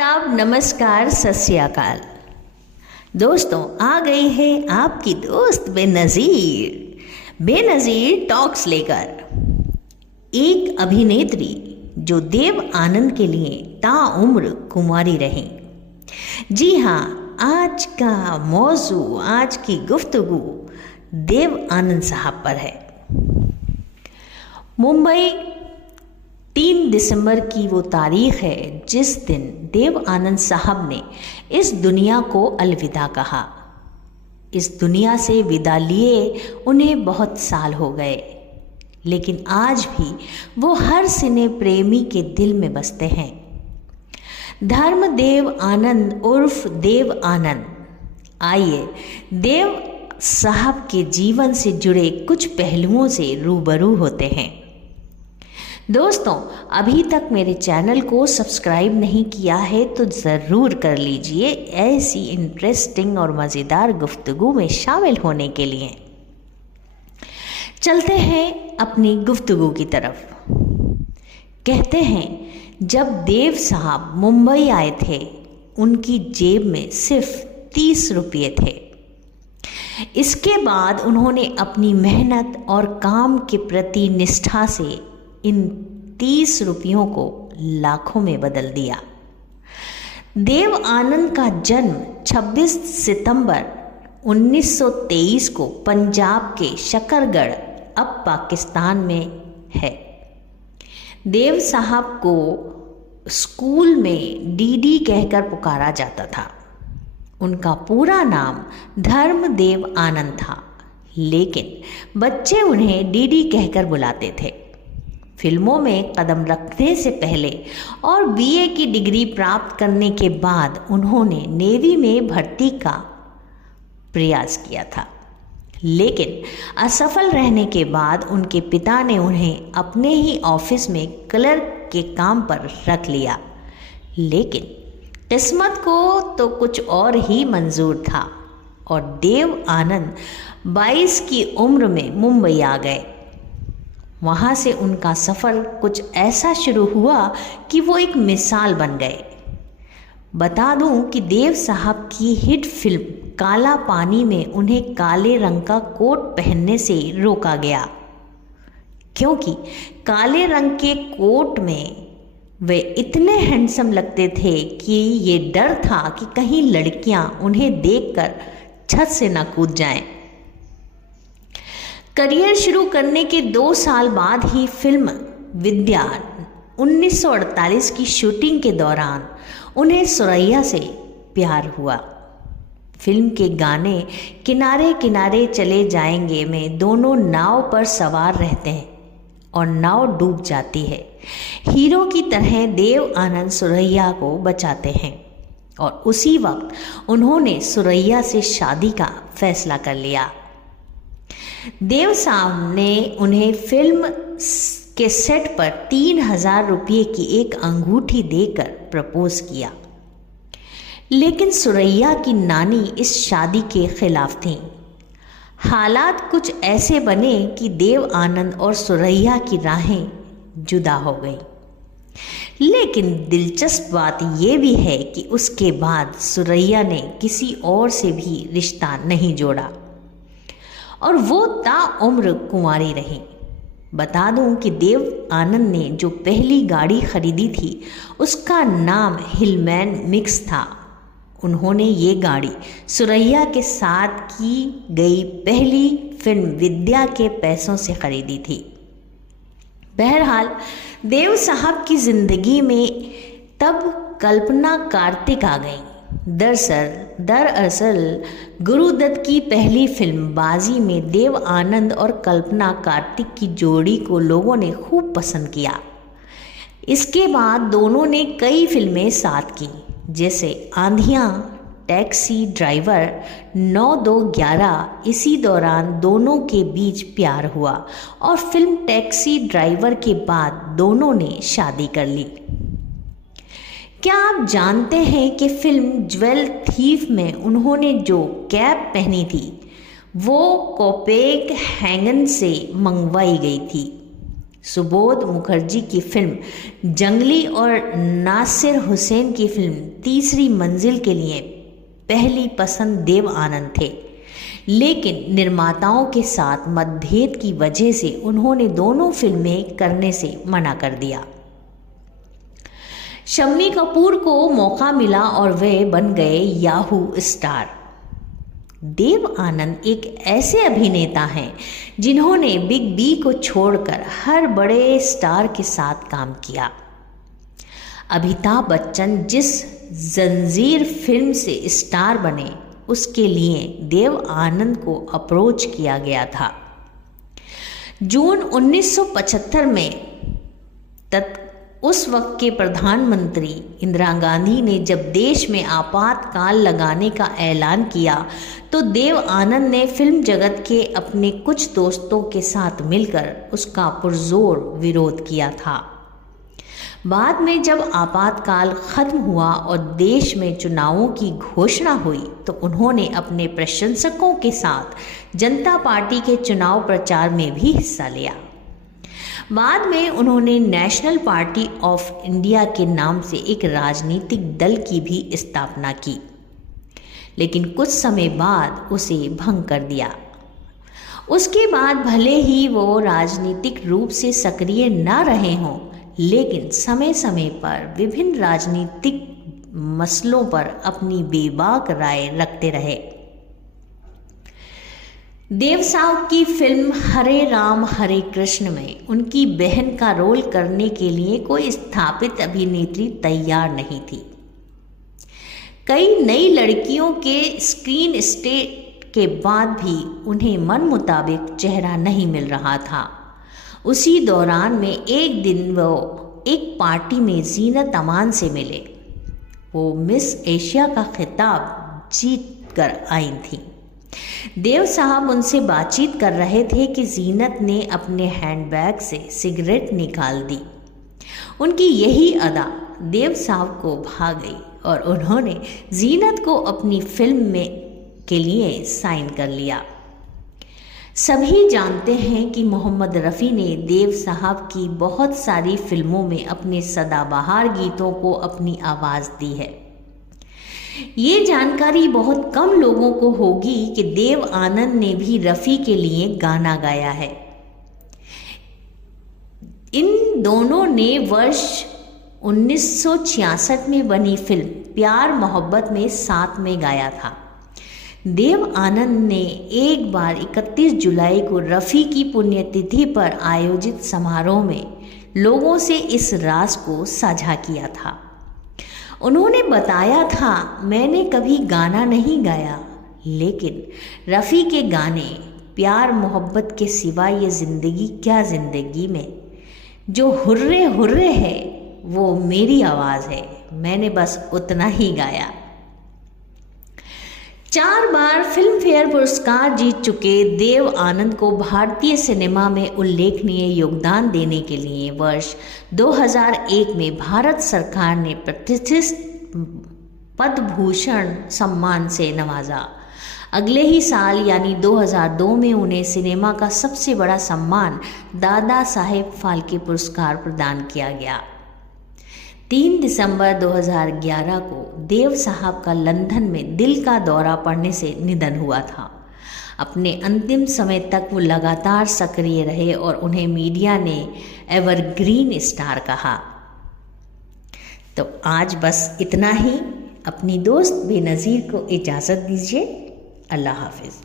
आदाब, नमस्कार, सत श्री अकाल। दोस्तों, आ गई है आपकी दोस्त बेनज़ीर टॉक्स लेकर। एक अभिनेत्री जो देव आनंद के लिए ताउम्र कुमारी रही। जी हाँ, आज का मौजू, आज की गुफ्तगू देव आनंद साहब पर है। मुंबई 3 दिसंबर की वो तारीख है जिस दिन देव आनंद साहब ने इस दुनिया को अलविदा कहा। इस दुनिया से विदा लिए उन्हें बहुत साल हो गए, लेकिन आज भी वो हर सिने प्रेमी के दिल में बसते हैं। धर्मदेव आनंद उर्फ देव आनंद। आइए देव साहब के जीवन से जुड़े कुछ पहलुओं से रूबरू होते हैं। दोस्तों, अभी तक मेरे चैनल को सब्सक्राइब नहीं किया है तो ज़रूर कर लीजिए, ऐसी इंटरेस्टिंग और मज़ेदार गुफ्तगू में शामिल होने के लिए। चलते हैं अपनी गुफ्तगू की तरफ। कहते हैं, जब देव साहब मुंबई आए थे, उनकी जेब में सिर्फ 30 रुपये थे। इसके बाद उन्होंने अपनी मेहनत और काम के प्रति निष्ठा से इन 30 रुपयों को लाखों में बदल दिया। देव आनंद का जन्म 26 सितंबर 1923 को पंजाब के शकरगढ़, अब पाकिस्तान में है। देव साहब को स्कूल में डीडी कहकर पुकारा जाता था। उनका पूरा नाम धर्मदेव आनंद था, लेकिन बच्चे उन्हें डीडी कहकर बुलाते थे। फिल्मों में कदम रखने से पहले और बीए की डिग्री प्राप्त करने के बाद उन्होंने नेवी में भर्ती का प्रयास किया था, लेकिन असफल रहने के बाद उनके पिता ने उन्हें अपने ही ऑफिस में क्लर्क के काम पर रख लिया। लेकिन किस्मत को तो कुछ और ही मंजूर था और देव आनंद 22 की उम्र में मुंबई आ गए। वहाँ से उनका सफ़र कुछ ऐसा शुरू हुआ कि वो एक मिसाल बन गए। बता दूं कि देव साहब की हिट फिल्म काला पानी में उन्हें काले रंग का कोट पहनने से रोका गया, क्योंकि काले रंग के कोट में वे इतने हैंडसम लगते थे कि ये डर था कि कहीं लड़कियां उन्हें देखकर छत से न कूद जाएं। करियर शुरू करने के 2 साल बाद ही फिल्म विद्या 1948 की शूटिंग के दौरान उन्हें सुरैया से प्यार हुआ। फिल्म के गाने किनारे किनारे चले जाएंगे में दोनों नाव पर सवार रहते हैं और नाव डूब जाती है। हीरो की तरह देव आनंद सुरैया को बचाते हैं और उसी वक्त उन्होंने सुरैया से शादी का फैसला कर लिया। देव साहब ने उन्हें फिल्म के सेट पर 3000 रुपये की एक अंगूठी देकर प्रपोज किया, लेकिन सुरैया की नानी इस शादी के खिलाफ थी। हालात कुछ ऐसे बने कि देव आनंद और सुरैया की राहें जुदा हो गई। लेकिन दिलचस्प बात यह भी है कि उसके बाद सुरैया ने किसी और से भी रिश्ता नहीं जोड़ा और वो ताउम्र कुंवारी रही। बता दूं कि देव आनंद ने जो पहली गाड़ी खरीदी थी उसका नाम हिलमैन मिक्स था। उन्होंने ये गाड़ी सुरैया के साथ की गई पहली फिल्म विद्या के पैसों से खरीदी थी। बहरहाल देव साहब की जिंदगी में तब कल्पना कार्तिक आ गई। दरअसल गुरुदत्त की पहली फिल्म बाजी में देव आनंद और कल्पना कार्तिक की जोड़ी को लोगों ने खूब पसंद किया। इसके बाद दोनों ने कई फिल्में साथ की, जैसे आंधियाँ, टैक्सी ड्राइवर, 9-2-11। इसी दौरान दोनों के बीच प्यार हुआ और फिल्म टैक्सी ड्राइवर के बाद दोनों ने शादी कर ली। क्या आप जानते हैं कि फिल्म ज्वेल थीफ में उन्होंने जो कैप पहनी थी वो कोपेनहेगन से मंगवाई गई थी। सुबोध मुखर्जी की फिल्म जंगली और नासिर हुसैन की फिल्म तीसरी मंजिल के लिए पहली पसंद देव आनंद थे, लेकिन निर्माताओं के साथ मतभेद की वजह से उन्होंने दोनों फिल्में करने से मना कर दिया। शम्मी कपूर को मौका मिला और वे बन गए याहू स्टार। देव आनंद एक ऐसे अभिनेता हैं जिन्होंने बिग बी को छोड़कर हर बड़े स्टार के साथ काम किया। अमिताभ बच्चन जिस जंजीर फिल्म से स्टार बने, उसके लिए देव आनंद को अप्रोच किया गया था। जून 1975 में उस वक्त के प्रधानमंत्री इंदिरा गांधी ने जब देश में आपातकाल लगाने का ऐलान किया तो देव आनंद ने फिल्म जगत के अपने कुछ दोस्तों के साथ मिलकर उसका पुरजोर विरोध किया था। बाद में जब आपातकाल खत्म हुआ और देश में चुनावों की घोषणा हुई तो उन्होंने अपने प्रशंसकों के साथ जनता पार्टी के चुनाव प्रचार में भी हिस्सा लिया। बाद में उन्होंने नेशनल पार्टी ऑफ इंडिया के नाम से एक राजनीतिक दल की भी स्थापना की, लेकिन कुछ समय बाद उसे भंग कर दिया। उसके बाद भले ही वो राजनीतिक रूप से सक्रिय न रहे हों, लेकिन समय समय पर विभिन्न राजनीतिक मसलों पर अपनी बेबाक राय रखते रहे। देव साहब की फिल्म हरे राम हरे कृष्ण में उनकी बहन का रोल करने के लिए कोई स्थापित अभिनेत्री तैयार नहीं थी। कई नई लड़कियों के स्क्रीन स्टेट के बाद भी उन्हें मन मुताबिक चेहरा नहीं मिल रहा था। उसी दौरान में एक दिन वो एक पार्टी में जीनत अमान से मिले। वो मिस एशिया का खिताब जीत कर आई थी। देव साहब उनसे बातचीत कर रहे थे कि जीनत ने अपने हैंडबैग से सिगरेट निकाल दी। उनकी यही अदा देव साहब को भा गई और उन्होंने जीनत को अपनी फिल्म में के लिए साइन कर लिया। सभी जानते हैं कि मोहम्मद रफ़ी ने देव साहब की बहुत सारी फिल्मों में अपने सदाबहार गीतों को अपनी आवाज़ दी है। ये जानकारी बहुत कम लोगों को होगी कि देव आनंद ने भी रफ़ी के लिए गाना गाया है। इन दोनों ने वर्ष 1966 में बनी फिल्म प्यार मोहब्बत में साथ में गाया था। देव आनंद ने एक बार 31 जुलाई को रफ़ी की पुण्यतिथि पर आयोजित समारोह में लोगों से इस राज को साझा किया था। उन्होंने बताया था, मैंने कभी गाना नहीं गाया, लेकिन रफ़ी के गाने प्यार मोहब्बत के सिवा ये ज़िंदगी क्या ज़िंदगी में जो हुर्रे हुर्रे है वो मेरी आवाज़ है, मैंने बस उतना ही गाया। 4 बार फिल्म फेयर पुरस्कार जीत चुके देव आनंद को भारतीय सिनेमा में उल्लेखनीय योगदान देने के लिए वर्ष 2001 में भारत सरकार ने प्रतिष्ठित पद्म भूषण सम्मान से नवाजा। अगले ही साल यानी 2002 में उन्हें सिनेमा का सबसे बड़ा सम्मान दादा साहेब फाल्के पुरस्कार प्रदान किया गया। 3 दिसंबर 2011 को देव साहब का लंदन में दिल का दौरा पड़ने से निधन हुआ था। अपने अंतिम समय तक वो लगातार सक्रिय रहे और उन्हें मीडिया ने एवरग्रीन स्टार कहा। तो आज बस इतना ही। अपनी दोस्त बेनज़ीर को इजाज़त दीजिए। अल्लाह हाफिज़।